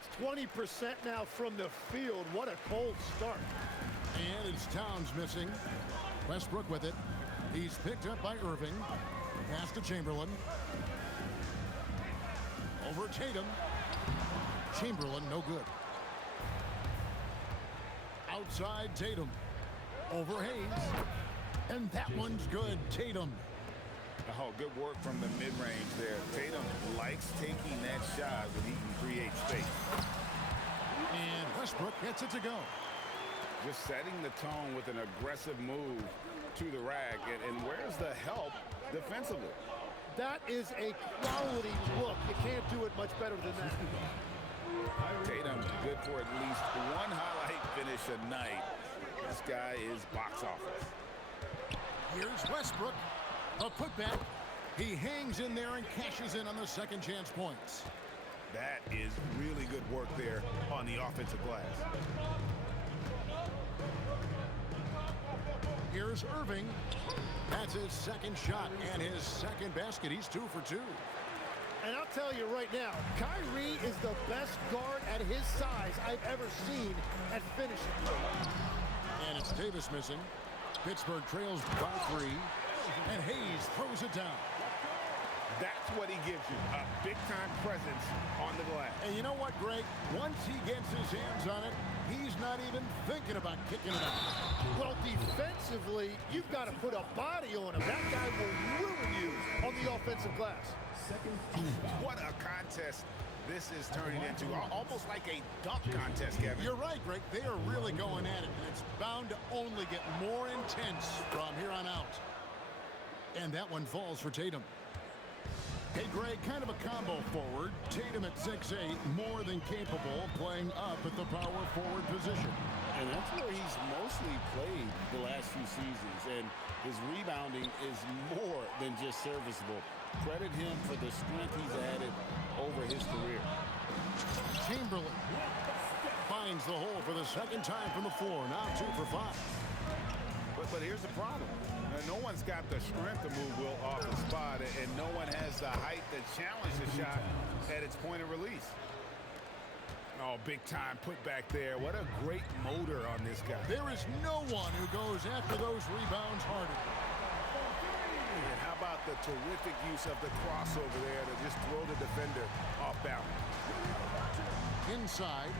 shots, 20% now from the field. What a cold start. And it's Towns missing. Westbrook with it. He's picked up by Irving. Pass to Chamberlain. Over Tatum. Chamberlain, no good. Outside Tatum. Over Hayes. And that one's good. Tatum. Oh, good work from the mid-range there. Tatum likes taking that shot when he can create space. And Westbrook gets it to go. Just setting the tone with an aggressive move to the rack. And where's the help defensively? That is a quality look. You can't do it much better than that. Tatum good for at least one highlight finish a night. This guy is box office. Here's Westbrook. A putback. He hangs in there and cashes in on the second chance points. That is really good work there on the offensive glass. Here's Irving. That's his second shot and his second basket. He's 2 for 2. And I'll tell you right now, Kyrie is the best guard at his size I've ever seen at finishing. And it's Davis missing. Pittsburgh trails by 3. And Hayes throws it down. That's what he gives you, a big-time presence on the glass. And you know what, Greg? Once he gets his hands on it, he's not even thinking about kicking it out. Well, defensively, you've got to put a body on him. That guy will ruin you on the offensive glass. What a contest this is turning into. Almost like a dunk contest, Kevin. You're right, Greg. They are really going at it, and it's bound to only get more intense from here on out. And that one falls for Tatum. Hey, Greg, kind of a combo forward. Tatum at 6'8", more than capable of playing up at the power forward position. And that's where he's mostly played the last few seasons. And his rebounding is more than just serviceable. Credit him for the strength he's added over his career. Chamberlain finds the hole for the second time from the floor. Now 2 for 5. But here's the problem. No one's got the strength to move Will off the spot, and no one has the height to challenge the shot at its point of release. Oh, big time put back there. What a great motor on this guy. There is no one who goes after those rebounds harder. And how about the terrific use of the crossover there to just throw the defender off balance. Inside.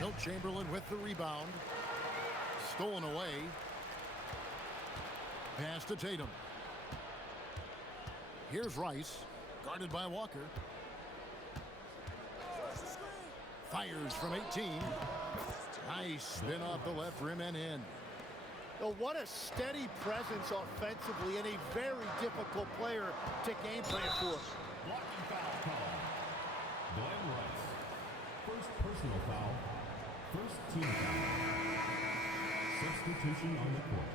Wilt Chamberlain with the rebound. Stolen away. Pass to Tatum. Here's Rice, guarded by Walker. Fires from 18. Nice spin off the left rim and in. Oh, what a steady presence offensively and a very difficult player to game plan for. Blocking foul call. Glenn Rice. First personal foul. First team foul. Substitution on the court.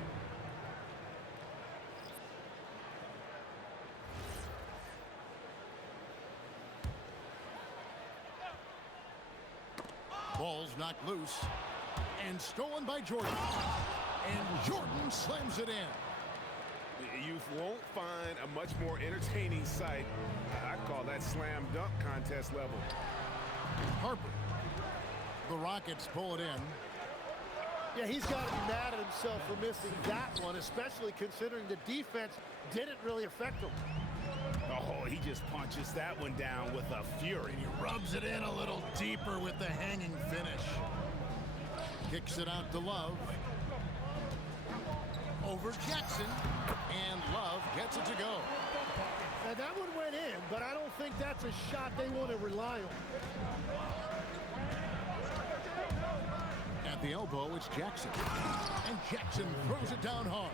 Ball's knocked loose and stolen by Jordan. And Jordan slams it in. You won't find a much more entertaining sight. I'd call that slam dunk contest level. Harper. The Rockets pull it in. Yeah, he's got to be mad at himself for missing that one, especially considering the defense didn't really affect him. Oh, he just punches that one down with a fury. He rubs it in a little deeper with the hanging finish. Kicks it out to Love. Over Jackson. And Love gets it to go. Now, that one went in, but I don't think that's a shot they want to rely on. At the elbow, it's Jackson. And Jackson throws it down hard.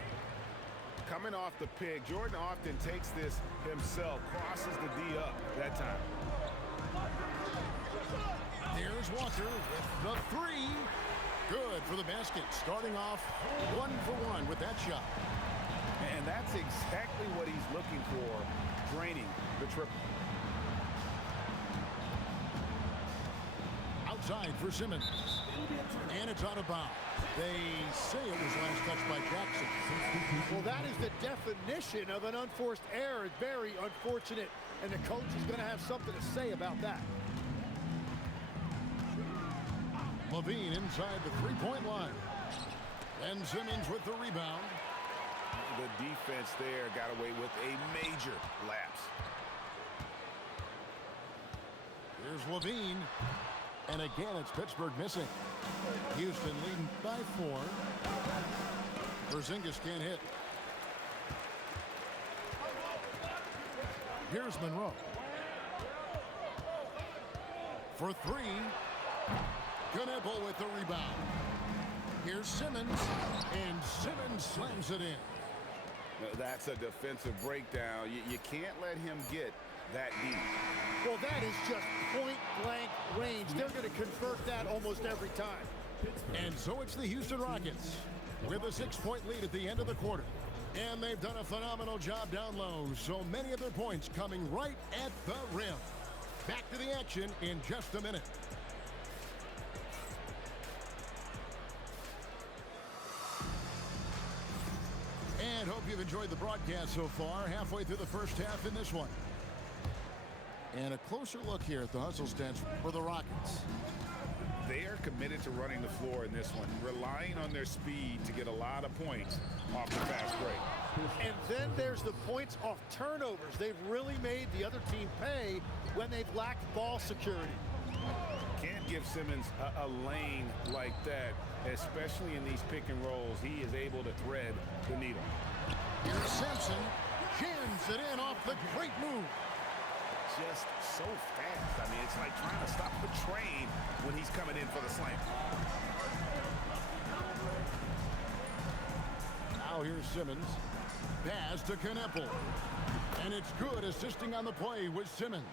Coming off the pick, Jordan often takes this himself, crosses the D up that time. Here's Walker with the 3. Good for the basket. Starting off 1 for 1 with that shot. And that's exactly what he's looking for, draining the triple. Outside for Simmons. And it's out of bounds. They say it was last touched by Jackson. Well, that is the definition of an unforced error. Very unfortunate, and the coach is going to have something to say about that. Levine inside the three-point line. Ben Simmons with the rebound. The defense there got away with a major lapse. Here's Levine. And again, it's Pittsburgh missing. Houston leading by 4. Porzingis can't hit. Here's Monroe. For 3. Knueppel with the rebound. Here's Simmons. And Simmons slams it in. That's a defensive breakdown. You can't let him get that deep. Well, that is just point-blank range. They're going to convert that almost every time. And so it's the Houston Rockets with a 6-point lead at the end of the quarter. And they've done a phenomenal job down low. So many of their points coming right at the rim. Back to the action in just a minute. And hope you've enjoyed the broadcast so far. Halfway through the first half in this one. And a closer look here at the hustle stats for the Rockets. They are committed to running the floor in this one, relying on their speed to get a lot of points off the fast break. And then there's the points off turnovers. They've really made the other team pay when they've lacked ball security. Can't give Simmons a lane like that, especially in these pick and rolls. He is able to thread the needle. Here's Simpson. Jams it in off the great move. Just so fast. I mean, it's like trying to stop the train when he's coming in for the slam. Now here's Simmons. Pass to Knueppel. And it's good, assisting on the play with Simmons.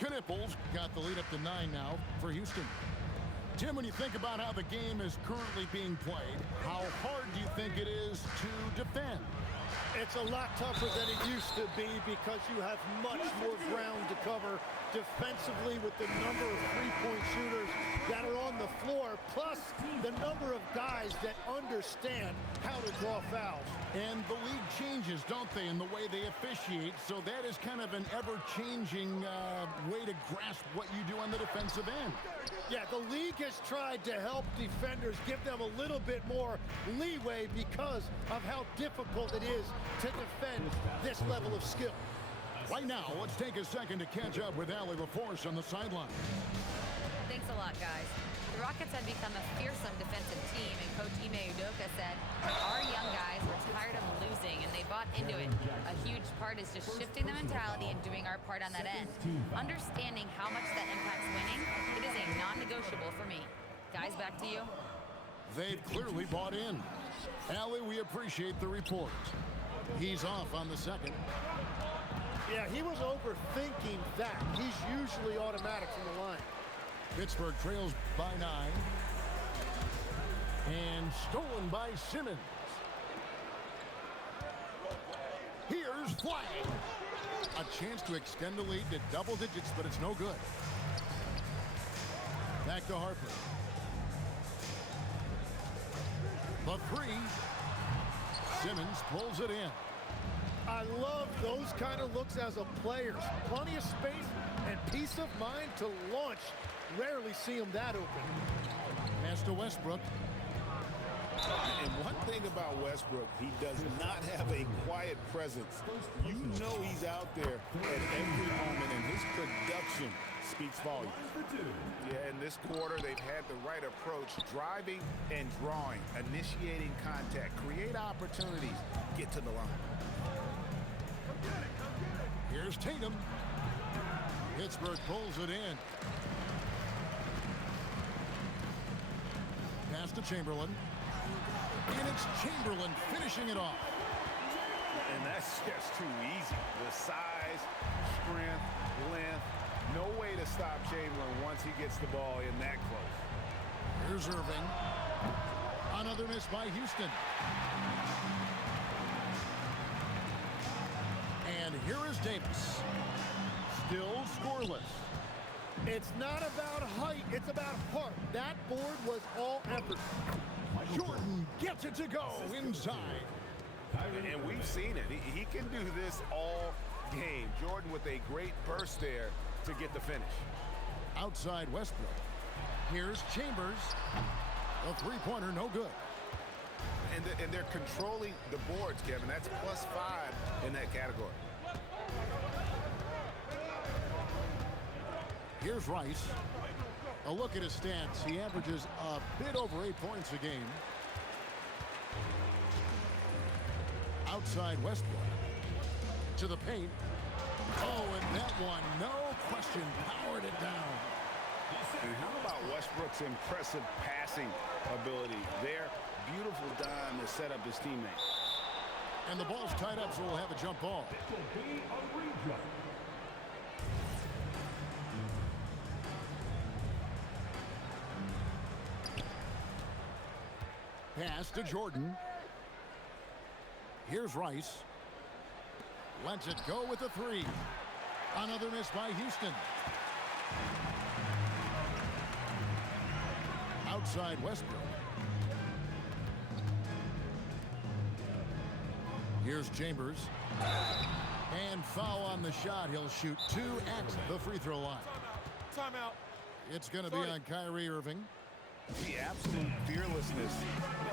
Knueppel's got the lead up to 9 now for Houston. Tim, when you think about how the game is currently being played, how hard do you think it is to defend? It's a lot tougher than it used to be because you have much more ground to cover defensively with the number of three-point shooters that are on the floor, plus the number of guys that understand how to draw fouls. And the league changes, don't they, in the way they officiate, so that is kind of an ever-changing way to grasp what you do on the defensive end. Yeah, the league has tried to help defenders, give them a little bit more leeway because of how difficult it is to defend this level of skill. Right now, let's take a second to catch up with Allie LaForce on the sideline. Thanks a lot, guys. The Rockets have become a fearsome defensive team, and Coach Ime Udoka said, our young guys were tired of losing, and they bought into it. A huge part is just shifting the mentality and doing our part on that end. Understanding how much that impacts winning, it is a non-negotiable for me. Guys, back to you. They've clearly bought in. Allie, we appreciate the report. He's off on the second. Yeah, he was overthinking that. He's usually automatic from the line. Pittsburgh trails by 9. And stolen by Simmons. Here's Flag. A chance to extend the lead to double digits, but it's no good. Back to Harper. The 3. Simmons pulls it in. I love those kind of looks as a player. Plenty of space and peace of mind to launch. Rarely see him that open. Pass to Westbrook. And one thing about Westbrook, he does not have a quiet presence. You know he's out there at every moment, and his production speaks volumes. Yeah, in this quarter, they've had the right approach, driving and drawing, initiating contact, create opportunities, get to the line. Here's Tatum. Pittsburgh pulls it in. Pass to Chamberlain. And it's Chamberlain finishing it off. And that's just too easy. The size, strength, length, no way to stop Chamberlain once he gets the ball in that close. Here's Irving. Another miss by Houston. And here is Davis. Still scoreless. It's not about height, it's about heart. That board was all effort. Jordan gets it to go inside. And we've seen it. He can do this all game. Jordan with a great burst there to get the finish. Outside Westbrook. Here's Chambers. A three-pointer, no good. And they're controlling the boards, Kevin. That's +5 in that category. Here's Rice. A look at his stats. He averages a bit over 8 points a game. Outside Westbrook. To the paint. Oh, and that one, no question, powered it down. And how about Westbrook's impressive passing ability? Their beautiful dime to set up his teammate. And the ball's tied up, so we'll have a jump ball. It will be a rejump. Pass to Jordan. Here's Rice. Lets it go with a three. Another miss by Houston. Outside Westbrook. Here's Chambers. And foul on the shot. He'll shoot 2 at the free throw line. Timeout. It's going to be on Kyrie Irving. The absolute fearlessness.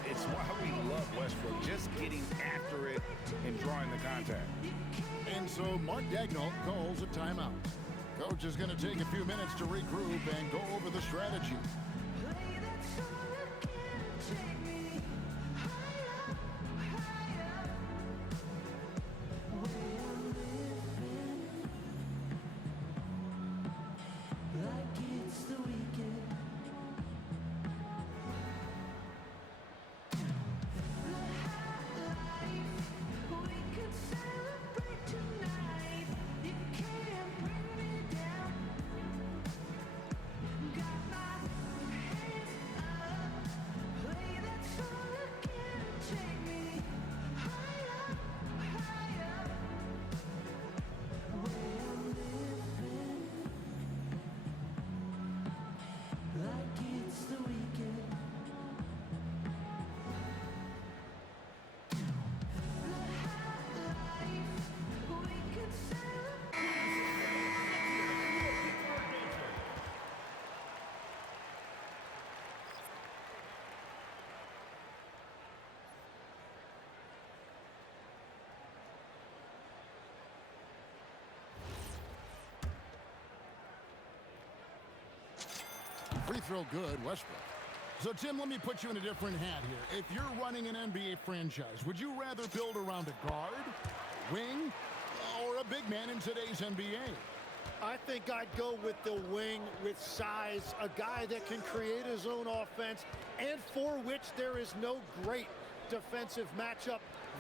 It's why we love Westbrook. Just getting after it and drawing the contact. And so Mark Daigneault calls a timeout. Coach is going to take a few minutes to regroup and go over the strategy. Free throw good, Westbrook. So, Tim, let me put you in a different hat here. If you're running an NBA franchise, would you rather build around a guard, wing, or a big man in today's NBA? I think I'd go with the wing with size, a guy that can create his own offense and for which there is no great defensive matchup.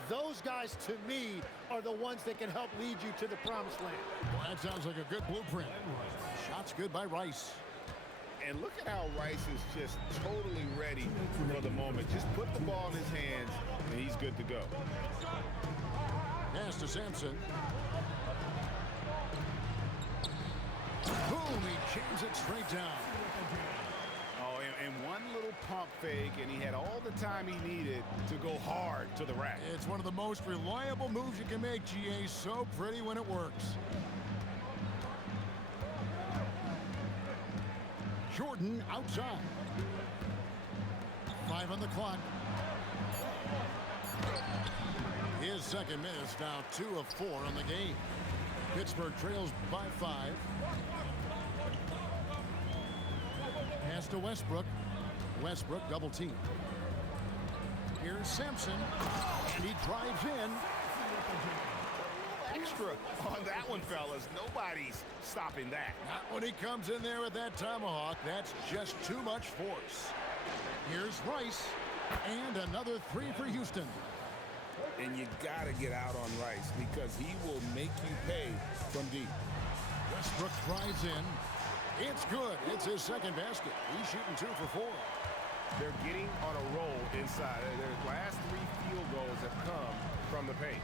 Those guys, to me, are the ones that can help lead you to the promised land. Well, that sounds like a good blueprint. Shots good by Rice. And look at how Rice is just totally ready for the moment. Just put the ball in his hands, and he's good to go. Pass to Sampson. Boom, he jams it straight down. Oh, and one little pump fake, and he had all the time he needed to go hard to the rack. It's one of the most reliable moves you can make, GA. So pretty when it works. Jordan outside. 5 on the clock. His second miss, now 2 of 4 on the game. Pittsburgh trails by 5. Pass to Westbrook. Westbrook double team. Here's Sampson. And he drives in. Extra on that one, fellas. Nobody's stopping that. Not when he comes in there with that tomahawk. That's just too much force. Here's Rice. And another 3 for Houston. And you got to get out on Rice because he will make you pay from deep. Westbrook drives in. It's good. It's his second basket. He's shooting 2 for 4. They're getting on a roll inside. Their last 3 field goals have come from the paint.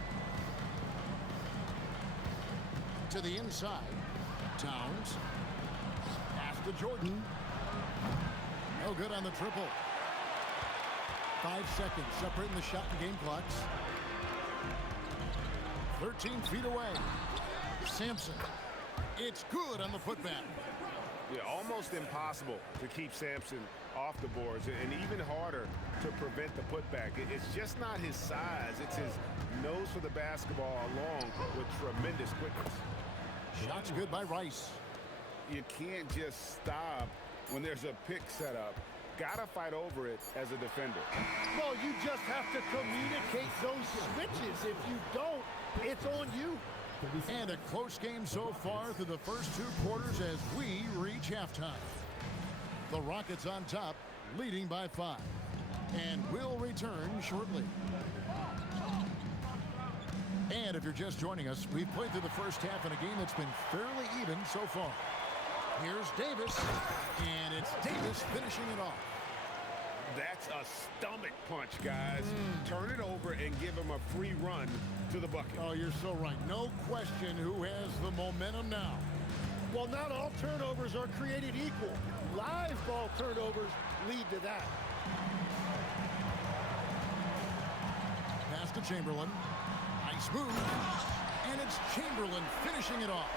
To the inside. Towns. Pass to Jordan. No good on the triple. 5 seconds separating the shot and game clocks. 13 feet away. Sampson. It's good on the putback. Yeah, almost impossible to keep Sampson off the boards, and even harder to prevent the putback. It's just not his size. It's his nose for the basketball along with tremendous quickness. Shot's good by Rice. You can't just stop when there's a pick set up. Gotta fight over it as a defender. Well, you just have to communicate those switches. If you don't, it's on you. And a close game so far through the first 2 quarters as we reach halftime. The Rockets on top, leading by 5. And we'll return shortly. And if you're just joining us, we've played through the first half in a game that's been fairly even so far. Here's Davis, and it's Davis finishing it off. That's a stomach punch, guys. Turn it over and give him a free run to the bucket. Oh, you're so right. No question who has the momentum now. Well, not all turnovers are created equal. Live ball turnovers lead to that. Pass to Chamberlain. Nice move. And it's Chamberlain finishing it off.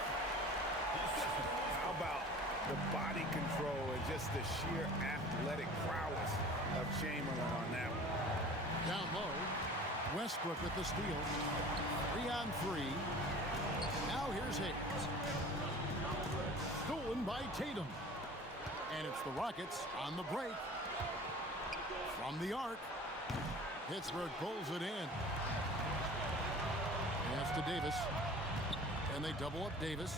How about the body control and just the sheer athletic prowess of Chamberlain on that one? Down low. Westbrook with the steal. 3-on-3. Now here's Hayes. Stolen by Tatum. And it's the Rockets on the break. From the arc. Pittsburgh pulls it in. Pass to Davis. And they double up Davis.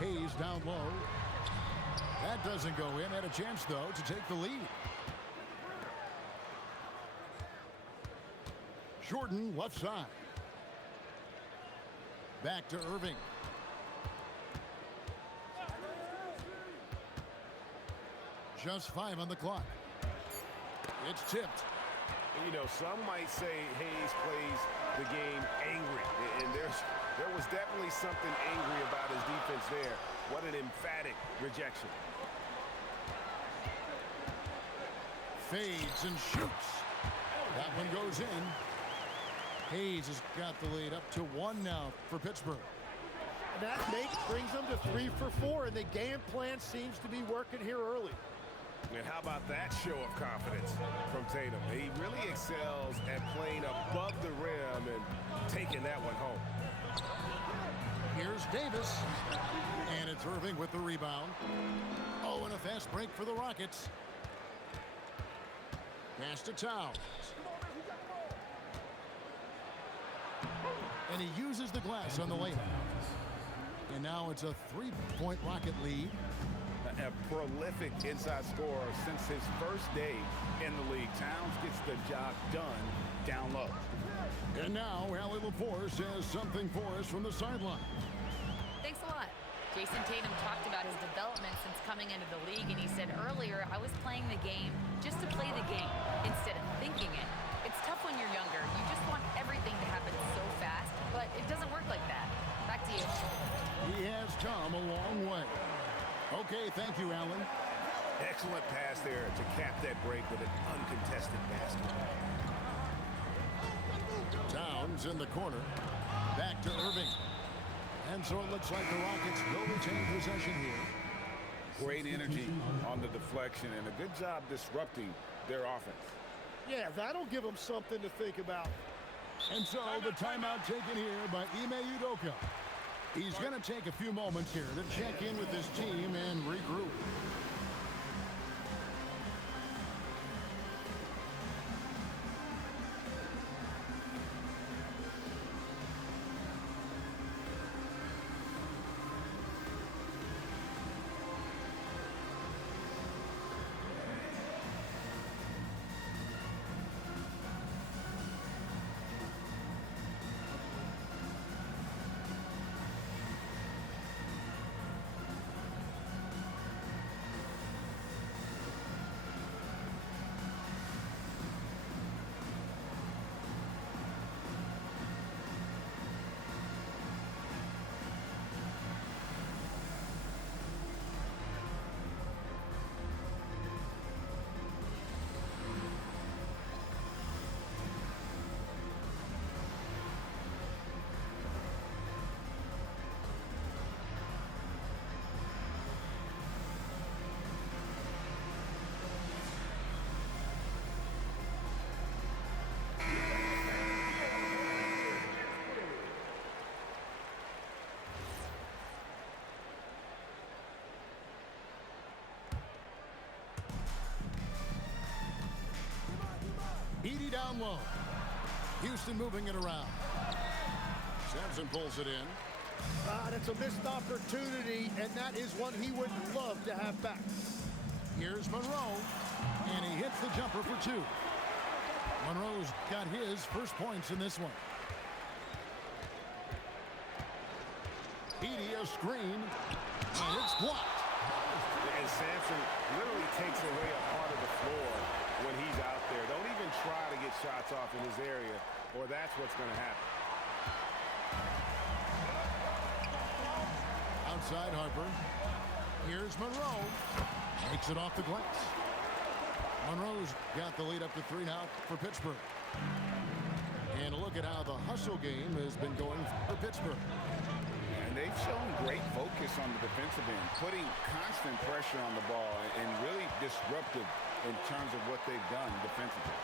Hayes down low. That doesn't go in. Had a chance, though, to take the lead. Jordan left side. Back to Irving. Just 5 on the clock. It's tipped. You know, some might say Hayes plays the game angry, and there was definitely something angry about his defense there. What an emphatic rejection. Fades and shoots. That one goes in. Hayes has got the lead up to 1 now for Pittsburgh. That brings them to 3 for 4, and the game plan seems to be working here early. And how about that show of confidence from Tatum? He really excels at playing above the rim and taking that one home. Here's Davis. And it's Irving with the rebound. Oh, and a fast break for the Rockets. Pass to Towns. And he uses the glass on the layup. And now it's a 3-point Rocket lead. A prolific inside scorer since his first day in the league. Towns gets the job done down low. And now Allie LaForce has something for us from the sideline. Thanks a lot. Jason Tatum talked about his development since coming into the league, and he said earlier, I was playing the game just to play the game instead of thinking it. It's tough when you're younger. You just want everything to happen so fast, but it doesn't work like that. Back to you. He has come a long way. Okay, thank you, Allen. Excellent pass there to cap that break with an uncontested basket. Towns in the corner. Back to Irving. And so it looks like the Rockets will retain possession here. Great energy on the deflection and a good job disrupting their offense. Yeah, that'll give them something to think about. And so the timeout taken here by Ime Udoka. He's going to take a few moments here to check in with his team and regroup. down low. Houston moving it around. Sampson pulls it in. That's a missed opportunity, and that is one he would love to have back. Here's Monroe, and he hits the jumper for two. Monroe's got his first points in this one. Edey a screen, and it's blocked. And Sampson literally takes away a part of the floor when he's out there. Don't even try to get shots off in his area, or that's what's going to happen. Outside Harper. Here's Monroe. Makes it off the glass. Monroe's got the lead up to 3 now for Pittsburgh. And look at how the hustle game has been going for Pittsburgh. And they've shown great focus on the defensive end, putting constant pressure on the ball and really disruptive in terms of what they've done defensively.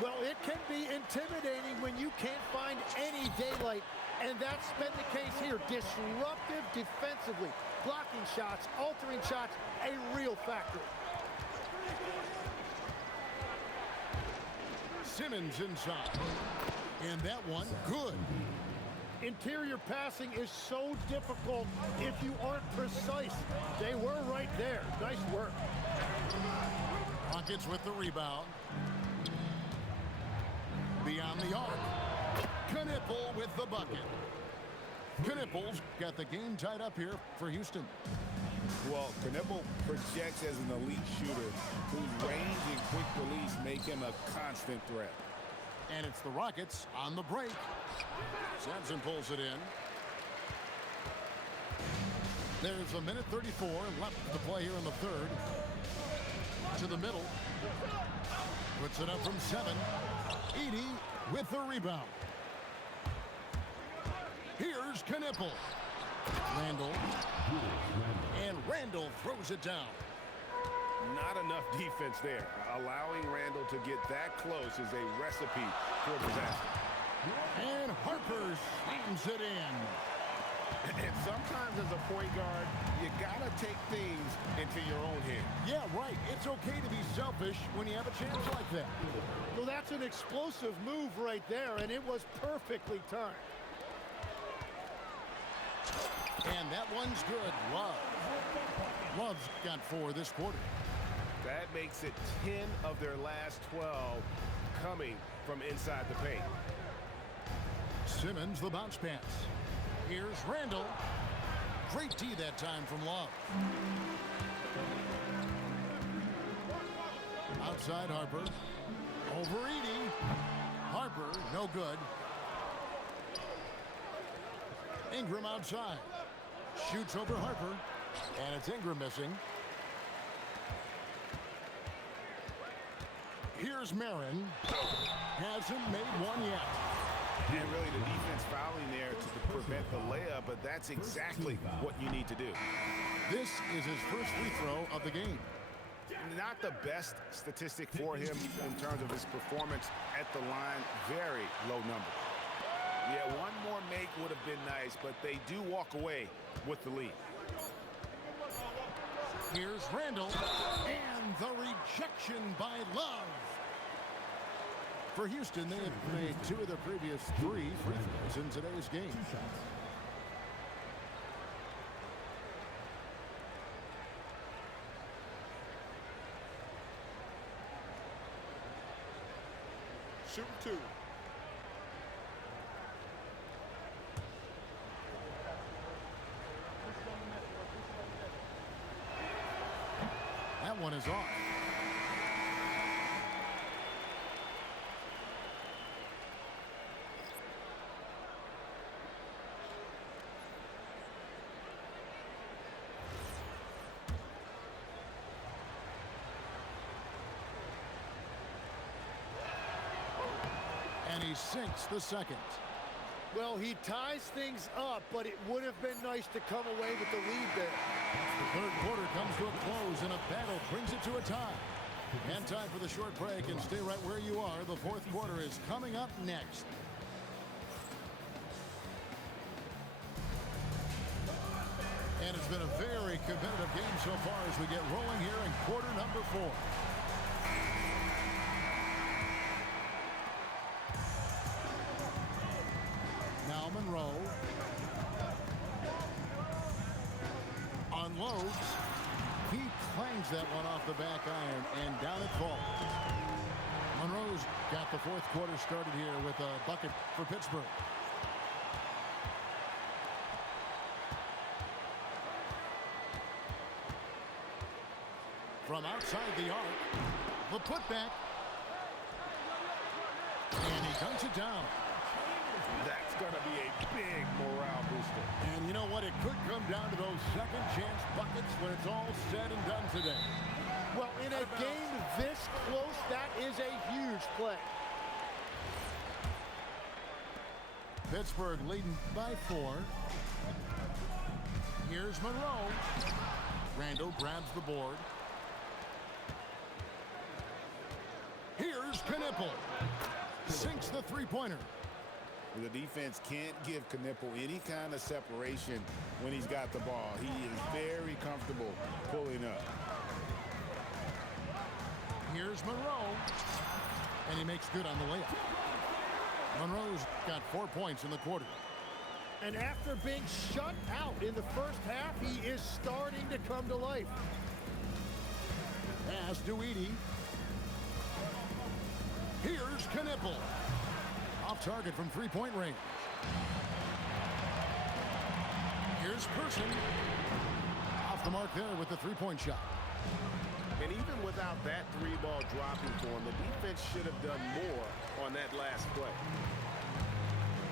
Well, it can be intimidating when you can't find any daylight, and that's been the case here. Disruptive defensively, blocking shots, altering shots, a real factor. Simmons inside. And that one, good. Interior passing is so difficult if you aren't precise. They were right there. Nice work. Rockets with the rebound. Beyond the arc. Knipple with the bucket. Knipple's got the game tied up here for Houston. Well, Knipple projects as an elite shooter whose range and quick release make him a constant threat. And it's the Rockets on the break. Sampson pulls it in. There's a minute 34 left to play here in the third. To the middle. Puts it up from 7. Edey with the rebound. Here's Knipple. Randall. And Randall throws it down. Not enough defense there. Allowing Randall to get that close is a recipe for disaster. And Harper slams it in. And sometimes as a point guard, you gotta take things into your own hands. Yeah, right. It's okay to be selfish when you have a chance like that. Well, that's an explosive move right there, and it was perfectly timed. And that one's good. Love. Love's got 4 this quarter. That makes it 10 of their last 12 coming from inside the paint. Simmons, the bounce pass. Here's Randall. Great D that time from Love. Outside Harper. Over Edey. Harper, no good. Ingram outside. Shoots over Harper. And it's Ingram missing. Here's Marin. Hasn't made one yet. And really the defense fouling there to prevent the layup, but that's exactly what you need to do. This is his first free throw of the game. Not the best statistic for him in terms of his performance at the line. Very low number. Yeah, one more make would have been nice, but they do walk away with the lead. Here's Randall. And the rejection by Love. For Houston, they have made 2 of their previous 3 free throws in today's game. Shoot 2. That one is off. And he sinks the second. Well, he ties things up, but it would have been nice to come away with the lead there. The third quarter comes to a close, and a battle brings it to a tie. And time for the short break, and stay right where you are. The fourth quarter is coming up next. And it's been a very competitive game so far as we get rolling here in quarter number 4. unloads. He clangs that one off the back iron, and down it falls. Monroe's got the fourth quarter started here with a bucket for Pittsburgh. From outside the arc, the putback. And he dunks it down. That's going to be a big morale booster. And you know what? It could come down to those second chance buckets when it's all said and done today. Well, in a game this close, that is a huge play. Pittsburgh leading by 4. Here's Monroe. Randall grabs the board. Here's Knippel. Sinks the three-pointer. The defense can't give Knippel any kind of separation when he's got the ball. He is very comfortable pulling up. Here's Monroe. And he makes good on the layup. Monroe's got 4 points in the quarter. And after being shut out in the first half, he is starting to come to life. Pass to Edey. Here's Knippel. Off target from three-point range. Here's Person. Off the mark there with the three-point shot. And even without that three ball dropping for him, the defense should have done more on that last play.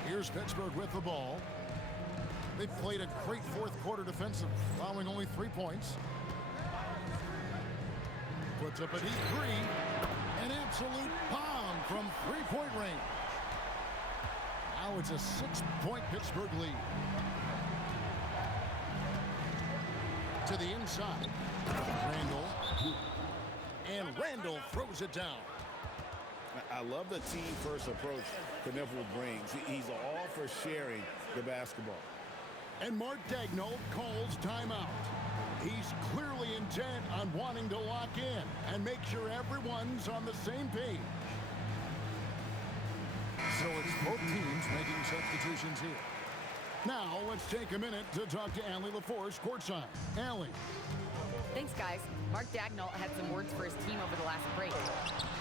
Here's Pittsburgh with the ball. They played a great fourth quarter defensive, allowing only 3 points. Puts up a deep three. An absolute bomb from three-point range. Now it's a 6-point Pittsburgh lead. To the inside. Randall. And Randall throws it down. I love the team-first approach Knippel brings. He's all for sharing the basketball. And Mark Daigneault calls timeout. He's clearly intent on wanting to lock in and make sure everyone's on the same page. So it's both teams making substitutions here. Now let's take a minute to talk to Allie LaForce courtside. Allie. Thanks, guys. Mark Daigneault had some words for his team over the last break.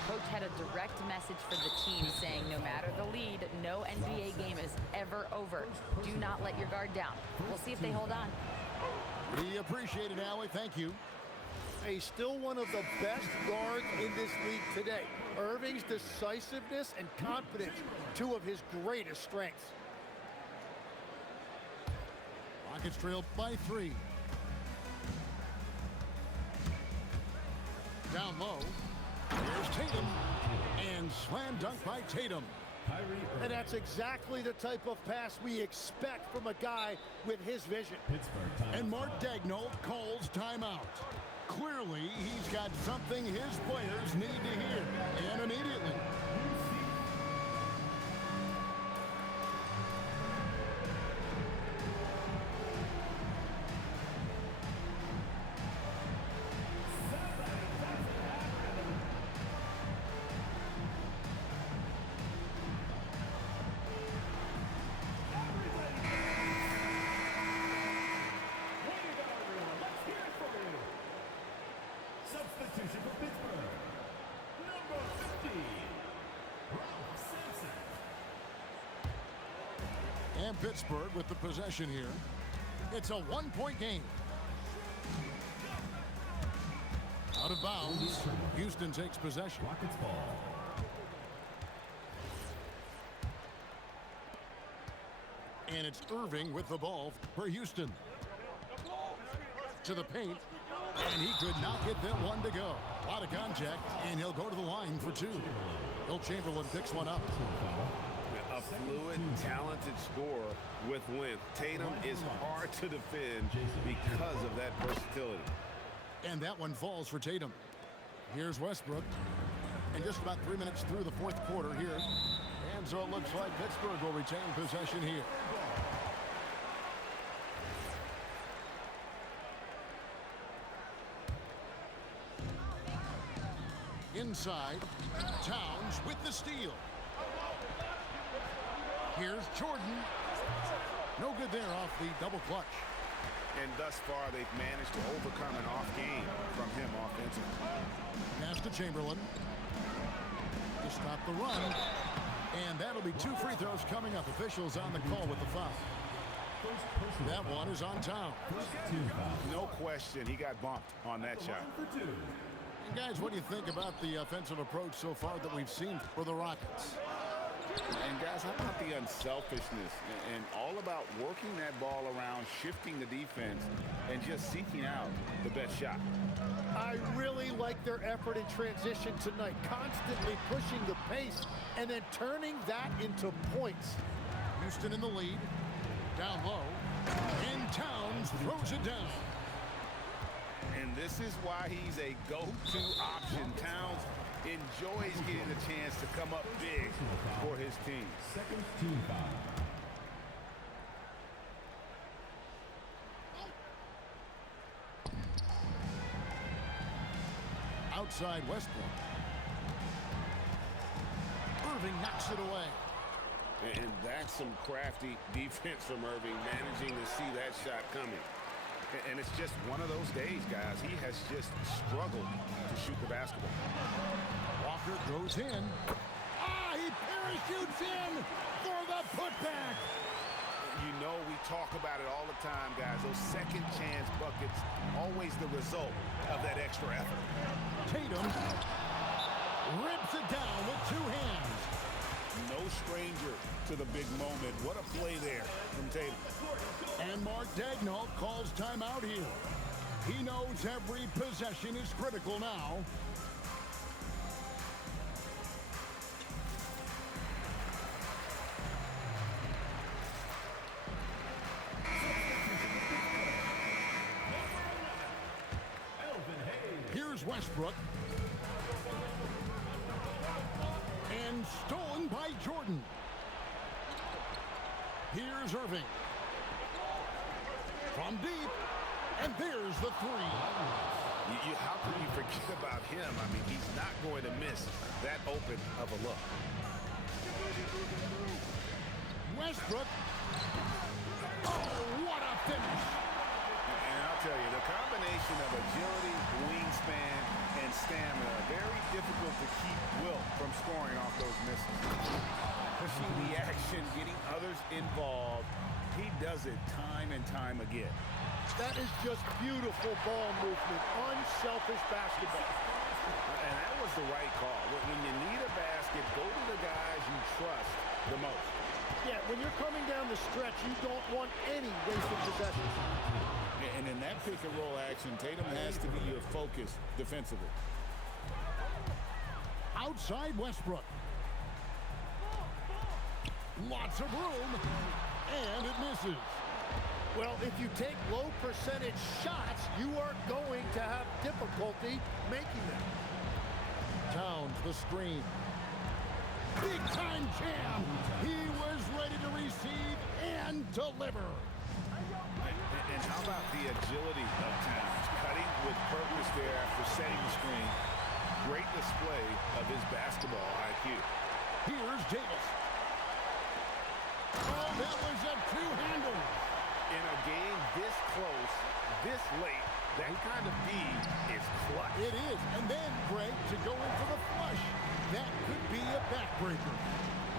Coach had a direct message for the team saying no matter the lead, no NBA game is ever over. Do not let your guard down. We'll see if they hold on. We appreciate it, Allie. Thank you. He's still one of the best guards in this league today. Irving's decisiveness and confidence, two of his greatest strengths. Rockets trail by 3. Down low. Here's Tatum. And slam dunk by Tatum. And that's exactly the type of pass we expect from a guy with his vision. And Mark Daigneault calls timeout. Clearly, he's got something his players need to hear, and immediately. Substitution for Pittsburgh. Number 50, Ralph Sampson. And Pittsburgh with the possession here. It's a 1-point game. Out of bounds. Houston takes possession. Rockets ball. And it's Irving with the ball for Houston. To the paint. And he could not get that one to go. A lot of contact, and he'll go to the line for 2. Bill Chamberlain picks one up. A fluid, talented scorer with length. Tatum is hard to defend because of that versatility. And that one falls for Tatum. Here's Westbrook. And just about 3 minutes through the fourth quarter here. And so it looks like Pittsburgh will retain possession here. Inside, Towns with the steal. Here's Jordan. No good there off the double clutch. And thus far, they've managed to overcome an off game from him offensively. Pass to Chamberlain to stop the run. And that'll be 2 free throws coming up. Officials on the call with the foul. That one is on Town. No question, he got bumped on that shot. And guys, what do you think about the offensive approach so far that we've seen for the Rockets? And guys, how about the unselfishness and all about working that ball around, shifting the defense, and just seeking out the best shot? I really like their effort in transition tonight, constantly pushing the pace and then turning that into points. Houston in the lead. Down low. And Towns throws it down. And this is why he's a go-to option. Towns enjoys getting the chance to come up big for his team. Second team foul. Outside Westbrook. Irving knocks it away. And that's some crafty defense from Irving, managing to see that shot coming. And it's just one of those days, guys. He has just struggled to shoot the basketball. Walker goes in. He parachutes in for the putback. You know we talk about it all the time, guys. Those second chance buckets, always the result of that extra effort. Tatum rips it down with 2 hands. No stranger to the big moment. What a play there from Tatum. And Mark Daigneault calls timeout here. He knows every possession is critical now. Here's Westbrook. And stolen by Jordan. Here's Irving. From deep. And there's the 3. How can you forget about him? I mean, he's not going to miss that open of a look. Westbrook. Oh, what a finish. And I'll tell you, the combination of agility, wingspan, and stamina, very difficult to keep Wilt from scoring off those misses. Pushing the action, getting others involved. He does it time and time again. That is just beautiful ball movement, unselfish basketball. And that was the right call. When you need a basket, go to the guys you trust the most. Yeah, when you're coming down the stretch, you don't want any wasted possessions. And in that pick and roll action, Tatum has to be your focus defensively. Outside Westbrook. Lots of room. And it misses. Well, if you take low percentage shots, you are going to have difficulty making them. Towns the screen. Big time jam. He was ready to receive and deliver. And how about the agility of Towns? Cutting with purpose there after setting the screen. Great display of his basketball IQ. Here's Davis. Oh, that was a 2-hander. In a game this close, this late, that kind of D is clutch. It is. And then, Greg, to go in for the flush. That could be a backbreaker.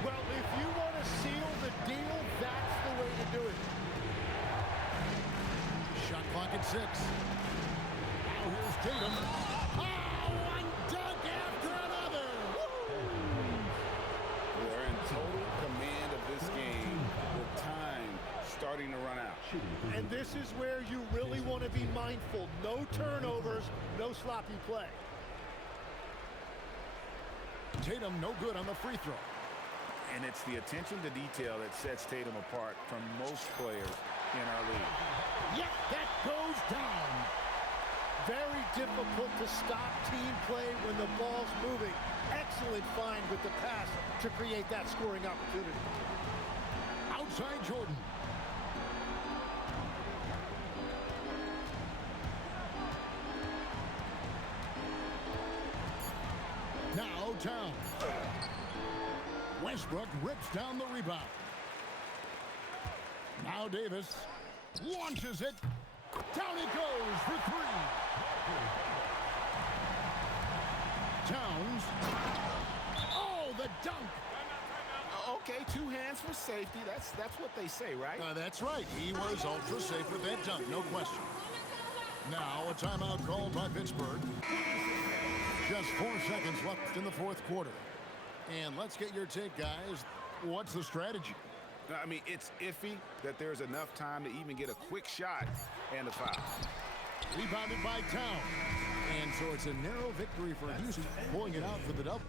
Well, if you want to seal the deal, that's the way to do it. Shot clock at 6. Now here's Tatum. Oh, one dunk after another. They're in total command of this game with time starting to run out. And this is where you really want to be mindful. No turnovers, no sloppy play. Tatum no good on the free throw. And it's the attention to detail that sets Tatum apart from most players in our league. Yep, that goes down. Very difficult to stop team play when the ball's moving. Excellent find with the pass to create that scoring opportunity. Outside Jordan. Now Towns. Westbrook rips down the rebound. Now Davis launches it. Down it goes for three. Towns. Oh, the dunk. Okay, 2 hands for safety. That's what they say, right? That's right. He was ultra safe with that dunk, no question. Now a timeout called by Pittsburgh. Just 4 seconds left in the fourth quarter. And let's get your take, guys. What's the strategy? I mean, it's iffy that there's enough time to even get a quick shot and a foul. Rebounded by Town. And so it's a narrow victory for Houston, pulling it out for the double.